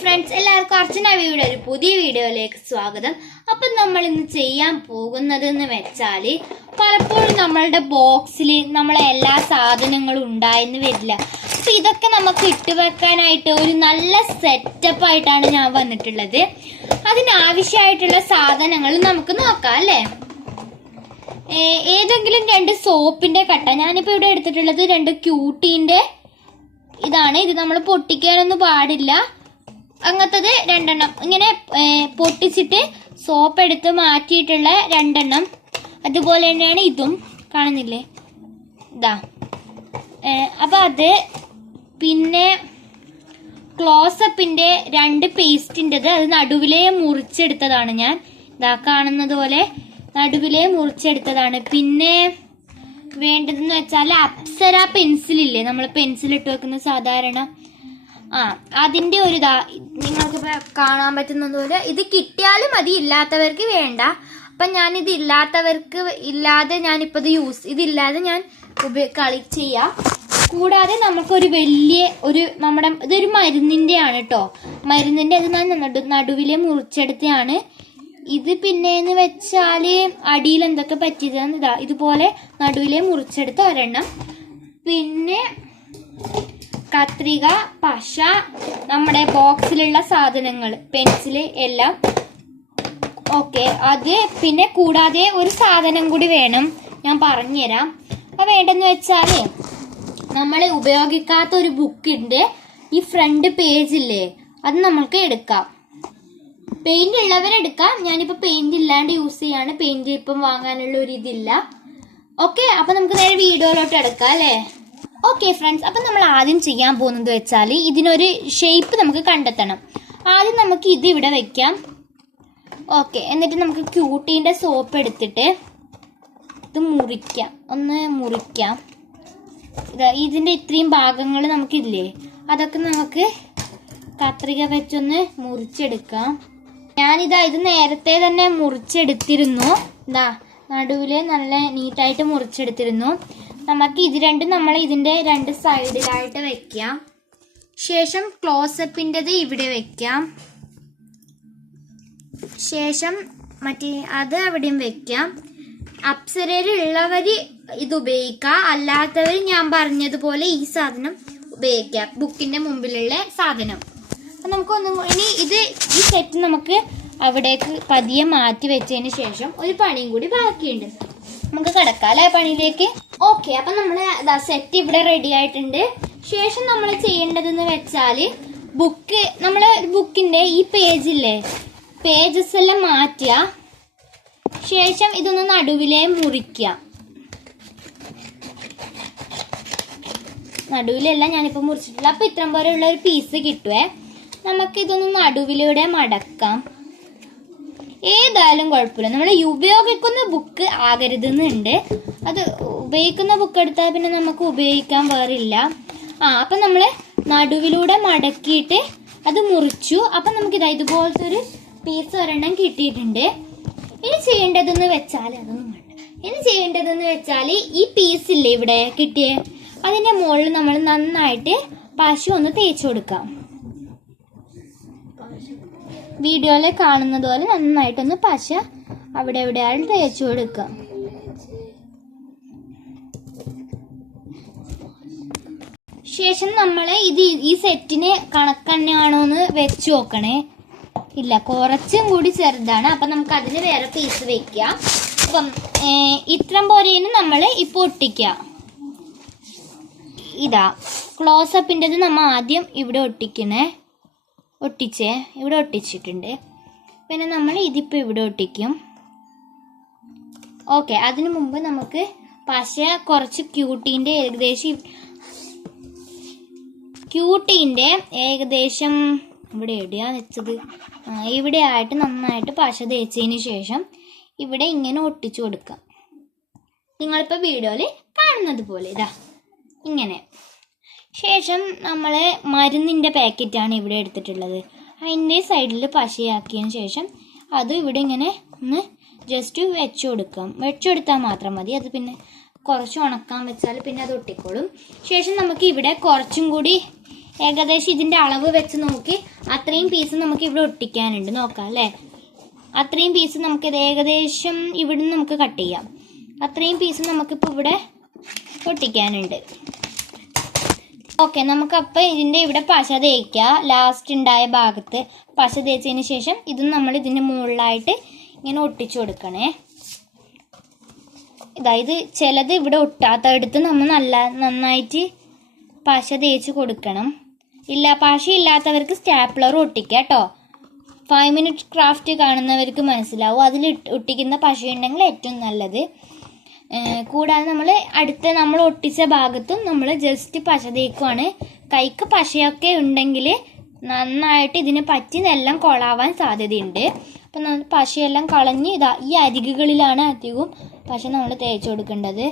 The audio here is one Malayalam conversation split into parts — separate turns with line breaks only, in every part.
ഫ്രണ്ട്സ് എല്ലാവർക്കും അർച്ചന ഒരു പുതിയ വീഡിയോയിലേക്ക് സ്വാഗതം. അപ്പം നമ്മൾ ഇന്ന് ചെയ്യാൻ പോകുന്നത് എന്ന് വെച്ചാൽ പലപ്പോഴും നമ്മളുടെ ബോക്സിൽ നമ്മളെ എല്ലാ സാധനങ്ങളും ഉണ്ടായെന്ന് വരില്ല. അപ്പം ഇതൊക്കെ നമുക്ക് ഇട്ടുവെക്കാനായിട്ട് ഒരു നല്ല സെറ്റപ്പ് ആയിട്ടാണ് ഞാൻ വന്നിട്ടുള്ളത്. അതിനാവശ്യമായിട്ടുള്ള സാധനങ്ങൾ നമുക്ക് നോക്കാം അല്ലേ? ഏതെങ്കിലും രണ്ട് സോപ്പിന്റെ കട്ട. ഞാനിപ്പോൾ ഇവിടെ എടുത്തിട്ടുള്ളത് രണ്ട് ക്യൂട്ടീന്റെ ഇതാണ്. ഇത് നമ്മൾ പൊട്ടിക്കാനൊന്നും പാടില്ല. അങ്ങനത്തത് രണ്ടെണ്ണം. ഇങ്ങനെ പൊട്ടിച്ചിട്ട് സോപ്പ് എടുത്ത് മാറ്റിയിട്ടുള്ള രണ്ടെണ്ണം. അതുപോലെ തന്നെയാണ് ഇതും. കാണുന്നില്ലേ? ഇതാ. അപ്പം അത് പിന്നെ ക്ലോസപ്പിന്റെ രണ്ട് പേസ്റ്റിന്റെത് അത് നടുവിലെ മുറിച്ചെടുത്തതാണ് ഞാൻ. ഇതാ കാണുന്നത് പോലെ നടുവിലെ മുറിച്ചെടുത്തതാണ്. പിന്നെ വേണ്ടതെന്ന് വെച്ചാൽ അപ്സര പെൻസിലില്ലേ? നമ്മൾ പെൻസിൽ ഇട്ട് വെക്കുന്ന സാധാരണ ആ അതിന്റെ ഒരു ഇതാ നിങ്ങൾക്ക് കാണാൻ പറ്റുന്നതുപോലെ ഇത് കിട്ടിയാലും മതി ഇല്ലാത്തവർക്ക് വേണ്ട. അപ്പൊ ഞാൻ ഇത് ഇല്ലാത്തവർക്ക് ഇല്ലാതെ ഞാൻ ഇപ്പൊ ഇത് യൂസ് ഇതില്ലാതെ ഞാൻ കളി ചെയ്യാം. കൂടാതെ നമുക്കൊരു വലിയ ഒരു നമ്മുടെ ഇതൊരു മരുന്നിന്റെ ആണ് കേട്ടോ മരുന്നിന്റെ അത് ഞാൻ നടു നടുവിലെ മുറിച്ചെടുത്തതാണ് ഇത് പിന്നെന്ന് വെച്ചാൽ അടിയിൽ എന്തൊക്കെ പറ്റിയതാണ് ഇതാ ഇതുപോലെ നടുവിലെ മുറിച്ചെടുത്ത ഒരെണ്ണം. പിന്നെ കത്രിക പശ നമ്മുടെ ബോക്സിലുള്ള സാധനങ്ങൾ പെൻസിൽ എല്ലാം. ഓക്കെ അത് പിന്നെ കൂടാതെ ഒരു സാധനം കൂടി വേണം. ഞാൻ പറഞ്ഞുതരാം. അപ്പോൾ വേണ്ടെന്ന് വെച്ചാൽ നമ്മൾ ഉപയോഗിക്കാത്ത ഒരു ബുക്കുണ്ട് ഈ ഫ്രണ്ട് പേജില്ലേ അത് നമ്മൾക്ക് എടുക്കാം. പെയിന്റ് ഉള്ളവരെടുക്കാം ഞാനിപ്പോൾ പെയിന്റ് ഇല്ലാണ്ട് യൂസ് ചെയ്യാണ്. പെയിന്റ് ഇപ്പം വാങ്ങാനുള്ള ഒരു ഇതില്ല. ഓക്കെ അപ്പോൾ നമുക്ക് നേരെ വീഡിയോയിലോട്ട് എടുക്കാം അല്ലേ? ഓക്കെ ഫ്രണ്ട്സ് അപ്പം നമ്മൾ ആദ്യം ചെയ്യാൻ പോകുന്നത് വെച്ചാൽ ഇതിനൊരു ഷേപ്പ് നമുക്ക് കണ്ടെത്തണം. ആദ്യം നമുക്ക് ഇത് ഇവിടെ വെക്കാം. ഓക്കെ എന്നിട്ട് നമുക്ക് ക്യൂട്ടീന്റെ സോപ്പ് എടുത്തിട്ട് ഇത് മുറിക്കാം. ഒന്ന് മുറിക്കാം. ഇതാ ഇതിന്റെ ഇത്രയും ഭാഗങ്ങൾ നമുക്കില്ലേ? അതൊക്കെ നമുക്ക് കത്രിക വെച്ചൊന്ന് മുറിച്ചെടുക്കാം. ഞാനിതാ ഇത് നേരത്തെ തന്നെ മുറിച്ചെടുത്തിരുന്നു. ഇതാ നടുവിൽ നല്ല നീറ്റായിട്ട് മുറിച്ചെടുത്തിരുന്നു. നമുക്ക് ഇത് രണ്ടും നമ്മൾ ഇതിന്റെ രണ്ട് സൈഡിലായിട്ട് വെക്കാം. ശേഷം ക്ലോസപ്പിന്റെത് ഇവിടെ വെക്കാം. ശേഷം മറ്റേ അത് അവിടെയും വെക്കാം. അപ്സരയിലുള്ളവർ ഇത് ഉപയോഗിക്കാം. അല്ലാത്തവർ ഞാൻ പറഞ്ഞതുപോലെ ഈ സാധനം ഉപയോഗിക്കാം. ബുക്കിന്റെ മുമ്പിലുള്ള സാധനം. അപ്പം നമുക്കൊന്നും ഇനി ഇത് ഈ സെറ്റ് നമുക്ക് അവിടേക്ക് പതിയെ മാറ്റി വെച്ചതിന് ശേഷം ഒരു പണിയും കൂടി ബാക്കിയുണ്ട്. നമുക്ക് കിടക്കാല്ലേ പണിയിലേക്ക്. ഓക്കെ അപ്പൊ നമ്മൾ സെറ്റ് ഇവിടെ റെഡി ആയിട്ടുണ്ട്. ശേഷം നമ്മൾ ചെയ്യേണ്ടതെന്ന് വെച്ചാൽ ബുക്ക് നമ്മളെ ബുക്കിന്റെ ഈ പേജില്ലേ പേജസ് എല്ലാം മാറ്റുക. ശേഷം ഇതൊന്ന് നടുവിലെ മുറിക്ക നടുവിലല്ല ഞാനിപ്പോൾ മുറിച്ചിട്ടില്ല അപ്പോൾ ഇത്രയും പോലെയുള്ള ഒരു പീസ് കിട്ടുവേ. നമുക്ക് ഇതൊന്ന് നടുവിലൂടെ മടക്കാം. ഏതായാലും കുഴപ്പമില്ല. നമ്മൾ ഉപയോഗിക്കുന്ന ബുക്ക് ആകരുതെന്നുണ്ട്. അത് ഉപയോഗിക്കുന്ന ബുക്ക് എടുത്താൽ പിന്നെ നമുക്ക് ഉപയോഗിക്കാൻ വേറില്ല. ആ അപ്പം നമ്മൾ നടുവിലൂടെ മടക്കിയിട്ട് അത് മുറിച്ചു. അപ്പം നമുക്ക് ഇതാ ഇതുപോലത്തെ ഒരു പീസ് ഒരെണ്ണം കിട്ടിയിട്ടുണ്ട്. ഇനി ചെയ്യേണ്ടതെന്ന് വെച്ചാൽ അതൊന്നും വേണ്ട. ഇനി ചെയ്യേണ്ടതെന്ന് വെച്ചാൽ ഈ പീസ് ഇല്ലേ ഇവിടെ കിട്ടിയേ? അതിന്റെ മുകളിൽ നമ്മൾ നന്നായിട്ട് പശു ഒന്ന് തേച്ച് കൊടുക്കാം. വീഡിയോയിൽ കാണുന്നത് പോലെ നന്നായിട്ടൊന്ന് പശ അവിടെ എവിടെയാണ് തേച്ചു കൊടുക്കാം. ശേഷം നമ്മൾ ഇത് ഈ സെറ്റിന് കണക്ക് തന്നെയാണോ എന്ന് വെച്ച് നോക്കണേ. ഇല്ല കുറച്ചും കൂടി ചെറുതാണ്. അപ്പം നമുക്ക് അതിന് വേറെ പീസ് വെക്കാം. അപ്പം ഇത്രം പോലെയാണ് നമ്മൾ ഇപ്പോൾ ഒട്ടിക്കുക ഇതാ ക്ലോസപ്പിന്റെത് നമ്മൾ ആദ്യം ഇവിടെ ഒട്ടിക്കണേ. ഒട്ടിച്ചേ ഇവിടെ ഒട്ടിച്ചിട്ടുണ്ട്. പിന്നെ നമ്മൾ ഇതിപ്പോൾ ഇവിടെ ഒട്ടിക്കും. ഓക്കെ അതിനു മുമ്പ് നമുക്ക് പശ കുറച്ച് ക്യൂട്ടീന്റെ ഏകദേശം ക്യൂട്ടീന്റെ ഏകദേശം ഇവിടെ എവിടെയാ വെച്ചത്? ഇവിടെ ആയിട്ട് നന്നായിട്ട് പശ തേച്ചതിന് ശേഷം ഇവിടെ ഇങ്ങനെ ഒട്ടിച്ചു കൊടുക്കാം. നിങ്ങളിപ്പോൾ വീഡിയോയിൽ കാണുന്നത് പോലെ ഇതാ ഇങ്ങനെ. ശേഷം നമ്മൾ മരുന്നിന്റെ പാക്കറ്റാണ് ഇവിടെ എടുത്തിട്ടുള്ളത്. അതിന്റെ സൈഡിൽ പശയാക്കിയതിന് ശേഷം അത് ഇവിടെ ഇങ്ങനെ ഒന്ന് ജസ്റ്റ് വെച്ച് കൊടുക്കാം. വെച്ച് കൊടുത്താൽ മാത്രം മതി. അത് പിന്നെ കുറച്ച് ഉണക്കാൻ വെച്ചാൽ പിന്നെ അത് ഒട്ടിക്കോളും. ശേഷം നമുക്ക് ഇവിടെ കുറച്ചും കൂടി ഏകദേശം ഇതിന്റെ അളവ് വെച്ച് നോക്കി അത്രയും പീസ് നമുക്ക് ഇവിടെ ഒട്ടിക്കാനുണ്ട്. നോക്കാം അല്ലേ? അത്രയും പീസ് നമുക്ക് ഏകദേശം ഇവിടുന്ന് നമുക്ക് കട്ട് ചെയ്യാം. അത്രയും പീസ് നമുക്കിപ്പോൾ ഇവിടെ ഒട്ടിക്കാനുണ്ട്. ഓക്കെ നമുക്കപ്പോൾ ഇതിന്റെ ഇവിടെ പശ തേക്കുക ലാസ്റ്റ് ഉണ്ടായ ഭാഗത്ത് പശ തേച്ചതിന് ശേഷം ഇത് നമ്മൾ ഇതിന്റെ മുകളിലായിട്ട് ഇങ്ങനെ ഒട്ടിച്ചു കൊടുക്കണേ. അതായത് ചിലത് ഇവിടെ ഒട്ടാത്ത ഒട്ടാത്തടുത്ത് നമ്മൾ നല്ല നന്നായിട്ട് പശ തേച്ച് കൊടുക്കണം. ഇല്ല പശ ഇല്ലാത്തവർക്ക് സ്റ്റാപ്ലർ ഒട്ടിക്കുക കേട്ടോ. ഫൈവ് മിനിറ്റ് ക്രാഫ്റ്റ് കാണുന്നവർക്ക് മനസ്സിലാവും. അതിൽ ഒട്ടിക്കുന്ന പശ ഉണ്ടെങ്കിൽ ഏറ്റവും നല്ലത്. കൂടാതെ നമ്മൾ അടുത്ത നമ്മൾ ഒട്ടിച്ച ഭാഗത്തും നമ്മൾ ജസ്റ്റ് പശ തേക്കുവാണ് കൈക്ക് പശയൊക്കെ ഉണ്ടെങ്കിൽ നന്നായിട്ട് ഇതിന് നെല്ലം കൊളാവാൻ സാധ്യതയുണ്ട്. അപ്പം നമ്മൾ പശയെല്ലാം കളഞ്ഞ് ഇതാ ഈ അരികുകളിലാണ് അധികവും പശ നമ്മൾ തേച്ച് കൊടുക്കേണ്ടത്.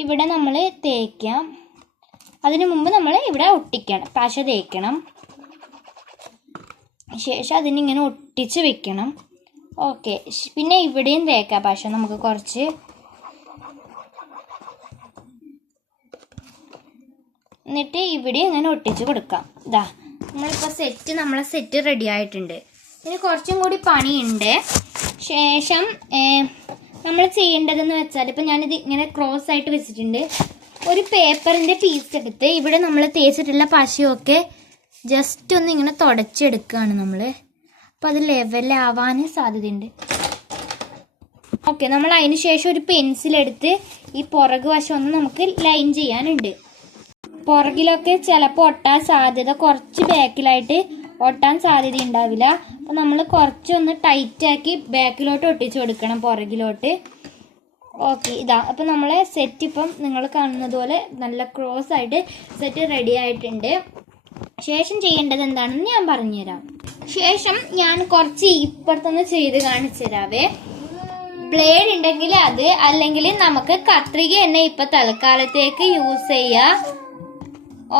ഇവിടെ നമ്മൾ തേക്കാം. അതിനു മുമ്പ് നമ്മൾ ഇവിടെ ഒട്ടിക്കണം പശ തേക്കണം. ശേഷം അതിനിങ്ങനെ ഒട്ടിച്ച് വെക്കണം. ഓക്കെ. പിന്നെ ഇവിടെയും തേക്കാം പക്ഷെ നമുക്ക് കുറച്ച്. എന്നിട്ട് ഇവിടെ ഇങ്ങനെ ഒട്ടിച്ച് കൊടുക്കാം. ഇതാ നമ്മളിപ്പോൾ സെറ്റ് നമ്മളെ സെറ്റ് റെഡി ആയിട്ടുണ്ട്. ഇനി കുറച്ചും കൂടി പണിയുണ്ട്. ശേഷം നമ്മൾ ചെയ്യേണ്ടതെന്ന് വെച്ചാൽ ഇപ്പം ഞാനിത് ഇങ്ങനെ ക്രോസ് ആയിട്ട് വെച്ചിട്ടുണ്ട്. ഒരു പേപ്പറിന്റെ പീസ് എടുത്ത് ഇവിടെ നമ്മൾ തേച്ചിട്ടുള്ള പശയൊക്കെ ജസ്റ്റ് ഒന്ന് ഇങ്ങനെ തുടച്ചെടുക്കുകയാണ് നമ്മൾ അപ്പം അത് ലെവലാവാൻ സാധ്യതയുണ്ട്. ഓക്കെ നമ്മൾ അതിന് ശേഷം ഒരു പെൻസിൽ എടുത്ത് ഈ പുറകു വശം ഒന്ന് നമുക്ക് ലൈൻ ചെയ്യാനുണ്ട്. പുറകിലൊക്കെ ചിലപ്പോൾ ഒട്ടാൻ സാധ്യത കുറച്ച് ബാക്കിലായിട്ട് ഒട്ടാൻ സാധ്യത ഉണ്ടാവില്ല അപ്പം നമ്മൾ കുറച്ചൊന്ന് ടൈറ്റാക്കി ബാക്കിലോട്ട് ഒട്ടിച്ചു കൊടുക്കണം പുറകിലോട്ട്. ഓക്കെ ഇതാ. അപ്പം നമ്മളെ സെറ്റ് ഇപ്പം നിങ്ങൾ കാണുന്നത് പോലെ നല്ല ക്രോസ് ആയിട്ട് സെറ്റ് റെഡി ആയിട്ടുണ്ട്. ശേഷം ചെയ്യേണ്ടത് എന്താണെന്ന് ഞാൻ പറഞ്ഞുതരാം. ശേഷം ഞാൻ കുറച്ച് ഇപ്പുറത്തൊന്ന് ചെയ്ത് കാണിച്ചു തരാവേ. ബ്ലേഡ് ഉണ്ടെങ്കിൽ അത് അല്ലെങ്കിൽ നമുക്ക് കത്രിക തന്നെ ഇപ്പൊ തൽക്കാലത്തേക്ക് യൂസ് ചെയ്യാം.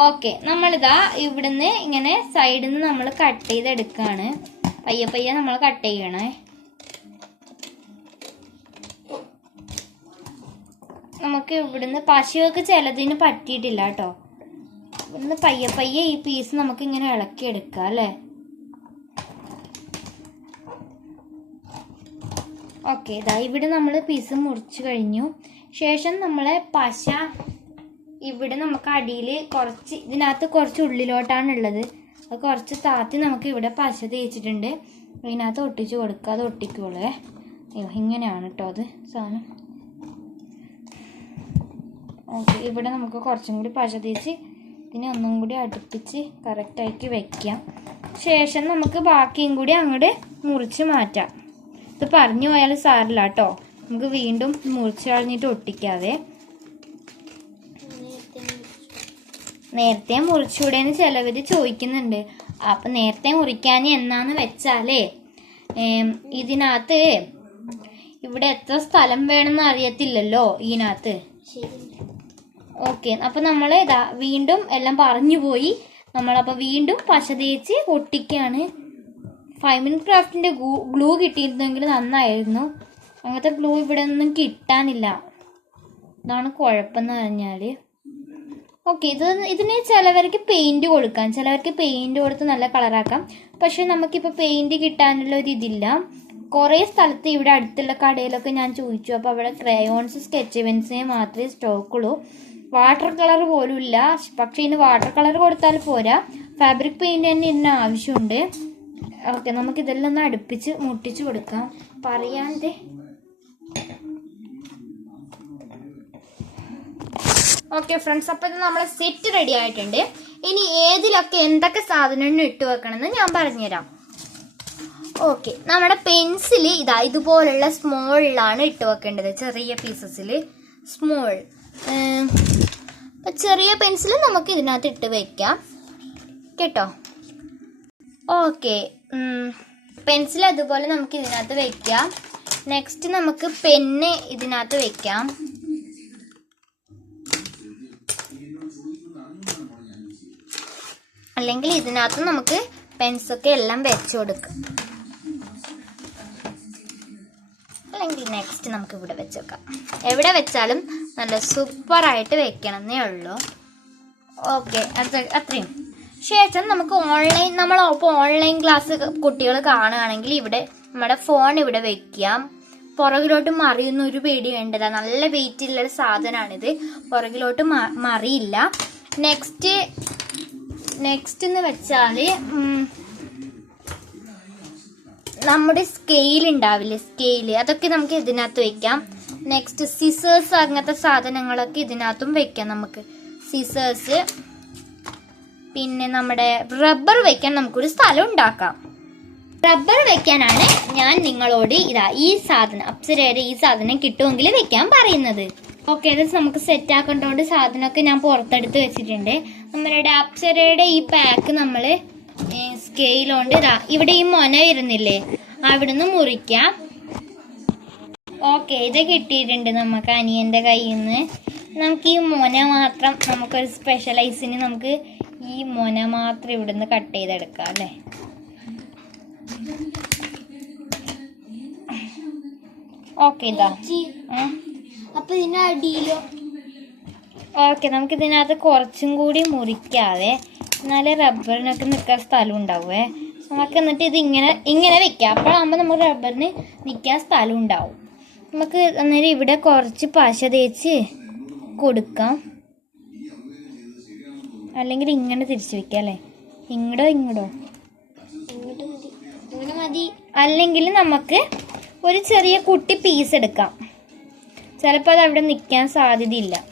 ഓക്കെ നമ്മളിതാ ഇവിടുന്ന് ഇങ്ങനെ സൈഡിൽ നിന്ന് നമ്മൾ കട്ട് ചെയ്തെടുക്കാണ്. പയ്യെ പയ്യെ നമ്മൾ കട്ട് ചെയ്യണേ. നമുക്ക് ഇവിടുന്ന് പശുവൊക്കെ ചിലതിന് പറ്റിയിട്ടില്ല കേട്ടോ. ഇവിടുന്ന് പയ്യെ പയ്യെ ഈ പീസ് നമുക്ക് ഇങ്ങനെ ഇളക്കി എടുക്കാം അല്ലേ? ഓക്കെ ഇതാ ഇവിടെ നമ്മൾ പീസ് മുറിച്ച് കഴിഞ്ഞു. ശേഷം നമ്മൾ പശ ഇവിടെ നമുക്ക് അടിയിൽ കുറച്ച് ഇതിനകത്ത് കുറച്ച് ഉള്ളിലോട്ടാണ് ഉള്ളത് അത് കുറച്ച് താത്തി നമുക്ക് ഇവിടെ പശ തേച്ചിട്ടുണ്ട്. ഇതിനകത്ത് ഒട്ടിച്ച് കൊടുക്കുക അത് ഒട്ടിക്കുള്ളേ ഇങ്ങനെയാണ് കേട്ടോ അത് സാധനം. ഓക്കെ ഇവിടെ നമുക്ക് കുറച്ചും കൂടി പശ തേച്ച് ഇതിനെ ഒന്നും കൂടി അടുപ്പിച്ച് കറക്റ്റാക്കി വെക്കാം. ശേഷം നമുക്ക് ബാക്കിയും കൂടി അങ്ങോട്ട് മുറിച്ച് മാറ്റാം. ഇത് പറഞ്ഞു പോയാൽ സാരില്ല കേട്ടോ. നമുക്ക് വീണ്ടും മുറിച്ച് കളഞ്ഞിട്ട് ഒട്ടിക്കാതെ നേരത്തെ മുറിച്ചൂടേന്ന് ചിലവർ ചോദിക്കുന്നുണ്ട്. അപ്പം നേരത്തെ മുറിക്കാൻ എന്നാന്ന് വെച്ചാലേ ഇതിനകത്ത് ഇവിടെ എത്ര സ്ഥലം വേണമെന്ന് അറിയത്തില്ലല്ലോ ഇതിനകത്ത്. ഓക്കെ അപ്പൊ നമ്മൾ ഇതാ വീണ്ടും എല്ലാം പറഞ്ഞു പോയി. നമ്മളപ്പോൾ വീണ്ടും പശ തേച്ച് ഒട്ടിക്കാണ്. ഫൈവ് മിനിറ്റ് ക്രാഫ്റ്റിന്റെ ഗ്ലൂ കിട്ടിയിരുന്നെങ്കിൽ നന്നായിരുന്നു. അങ്ങനത്തെ ഗ്ലൂ ഇവിടെ ഒന്നും കിട്ടാനില്ല. ഇതാണ് കുഴപ്പമെന്ന് പറഞ്ഞാൽ ഓക്കെ ഇത് ഇതിന് ചിലവർക്ക് പെയിന്റ് കൊടുക്കാം. ചിലവർക്ക് പെയിന്റ് കൊടുത്ത് നല്ല കളറാക്കാം പക്ഷെ നമുക്കിപ്പോൾ പെയിന്റ് കിട്ടാനുള്ള ഒരു ഇതില്ല. കുറേ സ്ഥലത്ത് ഇവിടെ അടുത്തുള്ള കടയിലൊക്കെ ഞാൻ ചോദിച്ചു. അപ്പോൾ അവിടെ ക്രയോൺസ് സ്കെച്ച് പെൻസിനെ മാത്രമേ സ്റ്റോക്കുള്ളൂ വാട്ടർ കളർ പോലും ഇല്ല പക്ഷേ ഇതിന് വാട്ടർ കളർ കൊടുത്താൽ പോരാ. ഫാബ്രിക് പെയിന്റ് തന്നെ ഇതിന് ആവശ്യമുണ്ട്. ഓക്കെ നമുക്ക് ഇതെല്ലാം ഒന്ന് അടുപ്പിച്ച് മുട്ടിച്ച് കൊടുക്കാം. പറയാതെ ഓക്കെ ഫ്രണ്ട്സ് അപ്പോൾ ഇത് നമ്മളെ സെറ്റ് റെഡി ആയിട്ടുണ്ട്. ഇനി ഏതിലൊക്കെ എന്തൊക്കെ സാധനം ഇട്ട് വെക്കണമെന്ന് ഞാൻ പറഞ്ഞുതരാം. ഓക്കെ നമ്മുടെ പെൻസിൽ ഇതാ ഇതുപോലുള്ള സ്മോളിലാണ് ഇട്ട് വെക്കേണ്ടത് ചെറിയ പീസസിൽ സ്മോൾ ചെറിയ പെൻസിൽ നമുക്ക് ഇതിനകത്ത് ഇട്ട് വെക്കാം. കേട്ടോ? ഓക്കെ പെൻസിൽ അതുപോലെ നമുക്ക് ഇതിനകത്ത് വെക്കാം. നെക്സ്റ്റ് നമുക്ക് പെന്ന് ഇതിനകത്ത് വെക്കാം. അല്ലെങ്കിൽ ഇതിനകത്ത് നമുക്ക് പെൻസൊക്കെ എല്ലാം വെച്ചു കൊടുക്കാം. അല്ലെങ്കിൽ നെക്സ്റ്റ് നമുക്ക് ഇവിടെ വെച്ചേക്കാം എവിടെ വെച്ചാലും നല്ല സൂപ്പറായിട്ട് വെക്കണമെന്നേ ഉള്ളൂ. ഓക്കെ അത് അത്രയും. ശേഷം നമുക്ക് ഓൺലൈൻ നമ്മൾ ഇപ്പോൾ ഓൺലൈൻ ക്ലാസ് കുട്ടികൾ കാണുകയാണെങ്കിൽ ഇവിടെ നമ്മുടെ ഫോൺ ഇവിടെ വെക്കാം പുറകിലോട്ട് മറിയുന്ന ഒരു പേടി വേണ്ടത്. നല്ല വെയിറ്റ് ഉള്ള സാധനമാണിത് പുറകിലോട്ട് മറിയില്ല. നെക്സ്റ്റ് നെക്സ്റ്റ് എന്ന് വെച്ചാൽ നമ്മുടെ സ്കെയിൽ ഉണ്ടാവില്ലേ? സ്കെയിൽ അതൊക്കെ നമുക്ക് ഇതിനകത്ത് വെക്കാം നെക്സ്റ്റ് സിസേഴ്സ് അങ്ങനത്തെ സാധനങ്ങളൊക്കെ ഇതിനകത്തും വെക്കാം നമുക്ക്. സിസേഴ്സ് പിന്നെ നമ്മുടെ റബ്ബർ വെക്കാൻ നമുക്കൊരു സ്ഥലം ഉണ്ടാക്കാം. റബ്ബർ വെക്കാനാണ് ഞാൻ നിങ്ങളോട് ഇതാ ഈ സാധനം അപ്സരയുടെ ഈ സാധനം കിട്ടുമെങ്കിൽ വെക്കാൻ പറയുന്നത്. ഓക്കെ അത് നമുക്ക് സെറ്റ് ആക്കേണ്ടതുകൊണ്ട് സാധനമൊക്കെ ഞാൻ പുറത്തെടുത്ത് വെച്ചിട്ടുണ്ട്. നമ്മളുടെ അപ്സരയുടെ ഈ പാക്ക് നമ്മൾ സ്കെയിലോണ്ട് ഇതാ ഇവിടെ ഈ മൊന വരുന്നില്ലേ അവിടുന്ന് മുറിക്കാം. ഓക്കെ ഇത് കിട്ടിയിട്ടുണ്ട് നമുക്ക് അനിയന്റെ കയ്യിൽ നിന്ന് നമുക്ക് ഈ മൊന മാത്രം നമുക്കൊരു സ്പെഷ്യലൈസിന് നമുക്ക് ഈ മൊന മാത്രം ഇവിടുന്ന് കട്ട് ചെയ്തെടുക്കാം അല്ലേ? ഓക്കെ ഇതാ.
അപ്പൊ
ഓക്കെ നമുക്ക് ഇതിനകത്ത് കുറച്ചും കൂടി മുറിക്കാതെ എന്നാലേ റബ്ബറിനൊക്കെ നിൽക്കാൻ സ്ഥലം ഉണ്ടാവുമേ നമുക്ക് എന്നിട്ട് ഇത് ഇങ്ങനെ ഇങ്ങനെ വെക്കാം. അപ്പോഴാകുമ്പോൾ നമുക്ക് റബ്ബറിന് നിൽക്കാൻ സ്ഥലം ഉണ്ടാവും. നമുക്ക് അന്നേരം ഇവിടെ കുറച്ച് പശ തേച്ച് കൊടുക്കാം. അല്ലെങ്കിൽ ഇങ്ങനെ തിരിച്ചു വെക്കുക അല്ലേ? ഇങ്ങടോ ഇങ്ങടോ? അല്ലെങ്കിൽ നമുക്ക് ഒരു ചെറിയ കുട്ടി പീസ് എടുക്കാം. ചിലപ്പോൾ അത് അവിടെ നിൽക്കാൻ സാധ്യതയില്ല.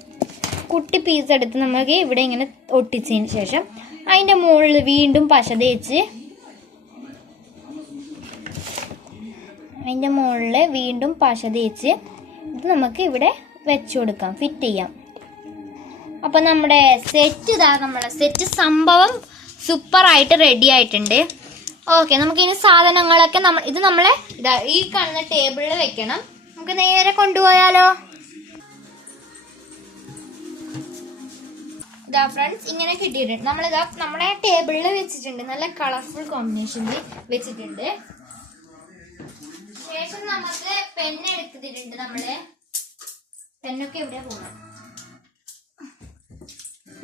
കുട്ടി പീസ് എടുത്ത് നമുക്ക് ഇവിടെ ഇങ്ങനെ ഒട്ടിച്ചതിന് ശേഷം അതിന്റെ മുകളിൽ വീണ്ടും പശ തേച്ച് അതിന്റെ മുകളിൽ വീണ്ടും പശ തേച്ച് ഇത് നമുക്ക് ഇവിടെ വെച്ചു കൊടുക്കാം. ഫിറ്റ് ചെയ്യാം. അപ്പം നമ്മുടെ സെറ്റ് ഇതാ നമ്മുടെ സെറ്റ് സംഭവം സൂപ്പറായിട്ട് റെഡി ആയിട്ടുണ്ട്. ഓക്കെ നമുക്ക് ഇനി സാധനങ്ങളൊക്കെ നമ്മൾ ഇത് നമ്മളെ ഇതാ ഈ കാണുന്ന ടേബിളിൽ വെക്കണം. നമുക്ക് നേരെ കൊണ്ടുപോയാലോ? ഇതാ ഫ്രണ്ട്സ് ഇങ്ങനെ കിട്ടിയിട്ടുണ്ട്. നമ്മളിതാ നമ്മളെ ടേബിളിൽ വെച്ചിട്ടുണ്ട്. നല്ല കളർഫുൾ കോമ്പിനേഷനിൽ വെച്ചിട്ടുണ്ട്. ശേഷം നമുക്ക് പെണ്ണെടുത്തിട്ടുണ്ട് നമ്മൾ. പെണ്ണൊക്കെ എവിടെയാ പോകുന്നത്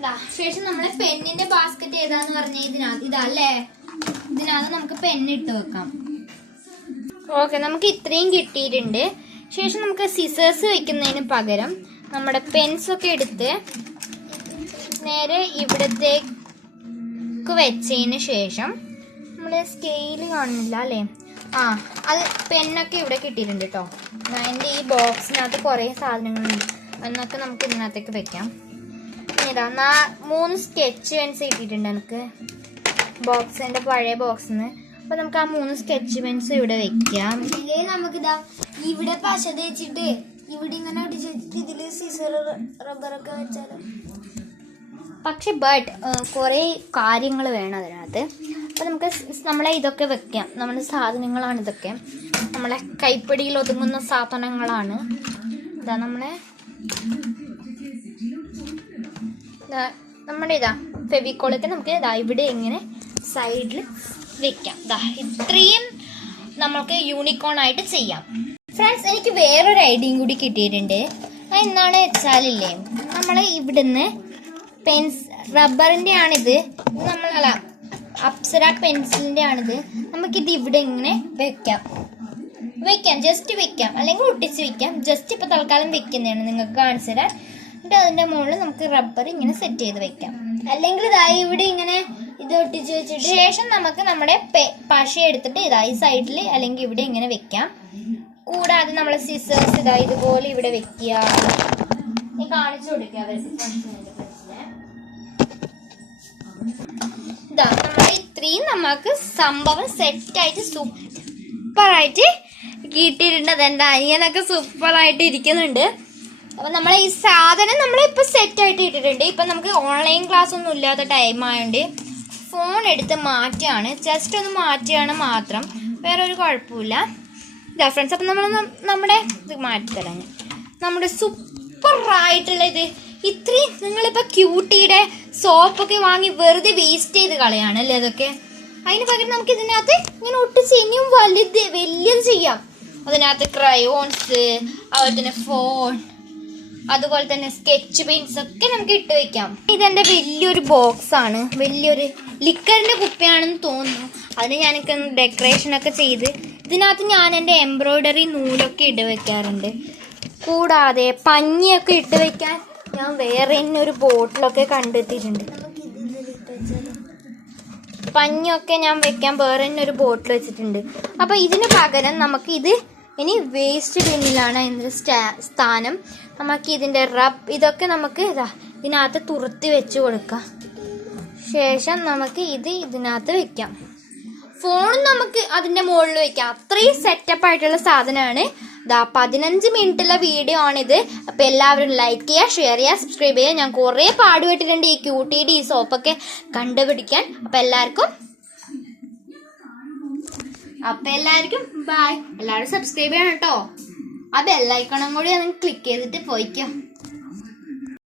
ദാ, ശേഷം നമ്മൾ പെണ്ണിന്റെ ബാസ്ക്കറ്റ് ഏതാന്ന് പറഞ്ഞ ഇതിനകത്ത് ഇതല്ലേ ഇതിനകത്ത് നമുക്ക് ഇട്ട് വെക്കാം. ഓക്കെ നമുക്ക് ഇത്രയും കിട്ടിയിട്ടുണ്ട്. ശേഷം നമുക്ക് സിസേഴ്സ് വെക്കുന്നതിന് പകരം നമ്മുടെ പെൻസൊക്കെ എടുത്ത് നേരെ ഇവിടത്തേക്ക് വെച്ചതിന് ശേഷം നമ്മൾ സ്കെയിൽ കാണുന്നില്ല അല്ലേ? ആ അത് പെണ്ണൊക്കെ ഇവിടെ കിട്ടിയിട്ടുണ്ട് കേട്ടോ അതിന്റെ ഈ ബോക്സിനകത്ത് കുറേ സാധനങ്ങളുണ്ട്. എന്നൊക്കെ നമുക്ക് ഇതിനകത്തേക്ക് വെക്കാം. ഇതാ നാ- മൂന്ന് സ്കെച്ച് പെൻസ് കിട്ടിയിട്ടുണ്ട് എനിക്ക്. ബോക്സിന്റെ പഴയ ബോക്സിൽ നിന്ന് അപ്പോൾ നമുക്ക് ആ മൂന്ന് സ്കെച്ച് പെൻസ് ഇവിടെ വെക്കാം.
നമുക്കിതാ ഇവിടെ പശ തേച്ചിട്ട് ഇവിടെ ഇങ്ങനെ ഒട്ടിച്ച് വെച്ചിട്ട് ഇതിൽ സീസർ റബ്ബറൊക്കെ വെച്ചാലും.
പക്ഷെ ബട്ട് കുറേ കാര്യങ്ങൾ വേണം അതിനകത്ത്. അപ്പോൾ നമുക്ക് നമ്മളെ ഇതൊക്കെ വെക്കാം. നമ്മുടെ സാധനങ്ങളാണ് ഇതൊക്കെ. നമ്മളെ കൈപ്പടിയിൽ ഒതുങ്ങുന്ന സാധനങ്ങളാണ്. ഇതാ നമ്മളെ നമ്മുടെ ഇതാ ഫെവിക്കോളൊക്കെ നമുക്ക് ഇതാ ഇവിടെ ഇങ്ങനെ സൈഡിൽ വെക്കാം. ഇതാ ഇത്രയും നമ്മൾക്ക് യൂണിക്കോൺ ആയിട്ട് ചെയ്യാം. ഫ്രണ്ട്സ് എനിക്ക് വേറൊരു ഐഡിയയും കൂടി കിട്ടിയിട്ടുണ്ട്. എന്താണെന്ന് വെച്ചാലില്ലേ നമ്മൾ ഇവിടുന്ന് പെൻസ് റബ്ബറിന്റെ ആണിത്. നമ്മളല്ല അപ്സര പെൻസിലിന്റെ ആണിത്. നമുക്കിത് ഇവിടെ ഇങ്ങനെ വെക്കാം. വെക്കാം ജസ്റ്റ് വെക്കാം. അല്ലെങ്കിൽ ഒട്ടിച്ച് വെക്കാം. ജസ്റ്റ് ഇപ്പോൾ തൽക്കാലം വെക്കുന്നതാണ്. നിങ്ങൾക്ക് കാണിച്ചു തരാം എന്നിട്ട് അതിന്റെ മുകളിൽ നമുക്ക് റബ്ബർ ഇങ്ങനെ സെറ്റ് ചെയ്ത് വെക്കാം.
അല്ലെങ്കിൽ ഇതാ ഇവിടെ ഇങ്ങനെ ഇത് ഒട്ടിച്ച് വെച്ചിട്ട്
ശേഷം നമുക്ക് നമ്മുടെ പശ എടുത്തിട്ട് ഇതാ ഈ സൈഡിൽ അല്ലെങ്കിൽ ഇവിടെ ഇങ്ങനെ വെക്കാം. കൂടാതെ നമ്മൾ സിസേഴ്സ് ഇതാ ഇതുപോലെ ഇവിടെ വെക്കുക. ഞാൻ കാണിച്ചു കൊടുക്കുക ഇത്രയും നമുക്ക് സംഭവം സെറ്റായിട്ട് സൂപ്പറായിട്ട് കിട്ടിയിട്ടുണ്ട്. അതെന്റെ അനിയനൊക്കെ സൂപ്പറായിട്ട് ഇരിക്കുന്നുണ്ട്. അപ്പൊ നമ്മൾ ഈ സാധനം നമ്മൾ ഇപ്പൊ സെറ്റ് ആയിട്ട് ഇട്ടിട്ടുണ്ട്. ഇപ്പൊ നമുക്ക് ഓൺലൈൻ ക്ലാസ് ഒന്നും ഇല്ലാത്ത ടൈം ആയതുകൊണ്ട് ഫോൺ എടുത്ത് മാറ്റുകയാണ്. ജസ്റ്റ് ഒന്ന് മാറ്റുകയാണ് മാത്രം. വേറെ ഒരു കുഴപ്പമില്ല ഇതാ ഫ്രണ്ട്സ് അപ്പം നമ്മൾ നമ്മുടെ ഇത് മാറ്റിത്തരാം നമ്മുടെ സൂപ്പർ ആയിട്ടുള്ള ഇത്. ഇത്രയും നിങ്ങളിപ്പോൾ ക്യൂട്ടിയുടെ സോപ്പൊക്കെ വാങ്ങി വെറുതെ വേസ്റ്റ് ചെയ്ത് കളയാണ് അല്ലേ അതൊക്കെ? അതിന് പകരം നമുക്ക് ഇതിനകത്ത് ഇങ്ങനെ ഒട്ടിച്ച് ഇനിയും വലുത് വലിയത് ചെയ്യാം. അതിനകത്ത് ക്രയോൺസ് അതുപോലെ തന്നെ ഫോൺ അതുപോലെ തന്നെ സ്കെച്ച് പെയിൻസ് ഒക്കെ നമുക്ക് ഇട്ട് വെക്കാം. ഇതെന്റെ വലിയൊരു ബോക്സ് ആണ്. വലിയൊരു ലിക്കറിന്റെ കുപ്പിയാണെന്ന് തോന്നുന്നു. അതിന് ഞാനൊക്കെ ഡെക്കറേഷൻ ഒക്കെ ചെയ്ത് ഇതിനകത്ത് ഞാൻ എന്റെ എംബ്രോയിഡറി നൂലൊക്കെ ഇട്ട് വെക്കാറുണ്ട്. കൂടാതെ പഞ്ഞിയൊക്കെ ഇട്ട് വെക്കാൻ ഞാൻ വേറെ തന്നെ ഒരു ബോട്ടിലൊക്കെ കണ്ടെത്തിയിട്ടുണ്ട്. പഞ്ഞൊക്കെ ഞാൻ വെക്കാൻ വേറെ തന്നെ ഒരു ബോട്ടിൽ വെച്ചിട്ടുണ്ട്. അപ്പോൾ ഇതിന് പകരം നമുക്ക് ഇത് ഇനി വേസ്റ്റ് ബിന്നിലാണ് സ്റ്റാ- സ്ഥാനം. നമുക്ക് ഇതിന്റെ റബ് ഇതൊക്കെ നമുക്ക് ഇതാ ഇതിനകത്ത് തുറുത്തി വെച്ച് കൊടുക്കാം. ശേഷം നമുക്ക് ഇത് ഇതിനകത്ത് വെക്കാം. ഫോണും നമുക്ക് അതിന്റെ മുകളിൽ വെക്കാം. അത്രയും സെറ്റപ്പ് ആയിട്ടുള്ള സാധനമാണ്. ദാ പതിനഞ്ച് മിനിറ്റുള്ള വീഡിയോ ആണിത്. അപ്പം എല്ലാവരും ലൈക്ക് ചെയ്യുക ഷെയർ ചെയ്യുക സബ്സ്ക്രൈബ് ചെയ്യുക. ഞാൻ കുറേ പാടുപെട്ടിട്ടുണ്ട് ഈ ക്യൂട്ടിയുടെ ഈ സോപ്പൊക്കെ കണ്ടുപിടിക്കാൻ. അപ്പം എല്ലാവർക്കും അപ്പം എല്ലാവർക്കും ബൈ എല്ലാവരും സബ്സ്ക്രൈബ് ചെയ്യണം കേട്ടോ. ആ ബെല്ലൈക്കണം കൂടി ഒന്ന് ക്ലിക്ക് ചെയ്തിട്ട് പോയിക്കോ.